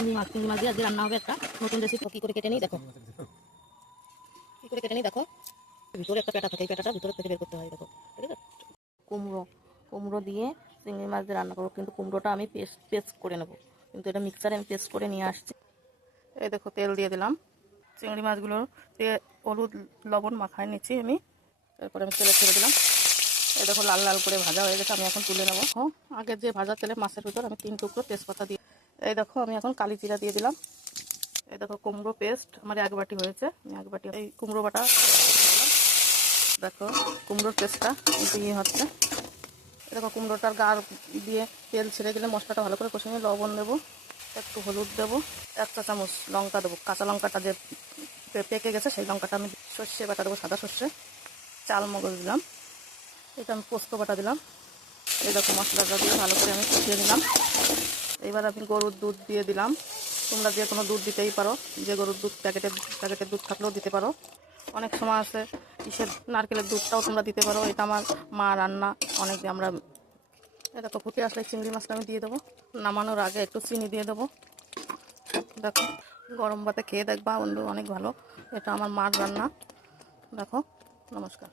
চিংড়ি মাছ দিয়ে আজকে রান্না হবে একটা নতুন রেসিপি। কী করে কেটে নিই দেখো, কী করে কেটে নিই দেখো। ভিতরে একটা পেটা থাকে, এই পেটাটা ভিতরে থেকে বের করতে হয় দেখো, ঠিক আছে। কুমড়ো দিয়ে চিংড়ি মাছ দিয়ে রান্না করবো, কিন্তু কুমড়োটা আমি পেস্ট করে নেবো, কিন্তু এটা মিক্সারে আমি পেস্ট করে নিয়ে আসছি। এই দেখো তেল দিয়ে দিলাম, চিংড়ি মাছগুলোর হলুদ লবণ মাখায় নিচ্ছি আমি। তারপরে আমি তেলে ছেড়ে দিলাম। এই দেখো লাল লাল করে ভাজা হয়ে গেছে, আমি এখন তুলে নেবো। আগের যে ভাজা তেলে মাছের ভিতর আমি 3 টুকরো তেজপাতা দিয়ে, এই দেখো আমি এখন কালি জিরা দিয়ে দিলাম। এই দেখো কুমড়ো পেস্ট আমার 1 বাটি হয়েছে, আমি 1 বাটি এই কুমড়ো বাটা দেখো, কুমড়োর পেস্টটা দিয়ে হচ্ছে। এই দেখো কুমড়োটার গার দিয়ে তেল ছেড়ে গেলে মশলাটা ভালো করে কষে নিয়ে লবণ দেবো, একটু হলুদ দেবো, 1 চা চামচ লঙ্কা দেবো, কাঁচা লঙ্কাটা যে পেকে গেছে সেই লঙ্কাটা আমি, সর্ষে বাটা দেবো, সাদা সর্ষে, চাল মগজ দিলাম, এটা আমি পোস্ত বাটা দিলাম। এই দেখো মশলাটা দিয়ে ভালো করে আমি কষিয়ে নিলাম। এবার আমি গরুর দুধ দিয়ে দিলাম, তোমরা যে কোনো দুধ দিতেই পারো, যে গরুর দুধ প্যাকেটের দুধ থাকলেও দিতে পারো। অনেক সময় আছে নারকেলের দুধটাও তোমরা দিতে পারো, এটা আমার মা রান্না অনেকে আমরা। এটা তো ফুটে আসলে চিংড়ি মাছটা আমি দিয়ে দেবো, নামানোর আগে একটু চিনি দিয়ে দেবো। দেখো গরম ভাতে খেয়ে দেখবা বন্ধু, অনেক ভালো, এটা আমার মার রান্না। দেখো, নমস্কার।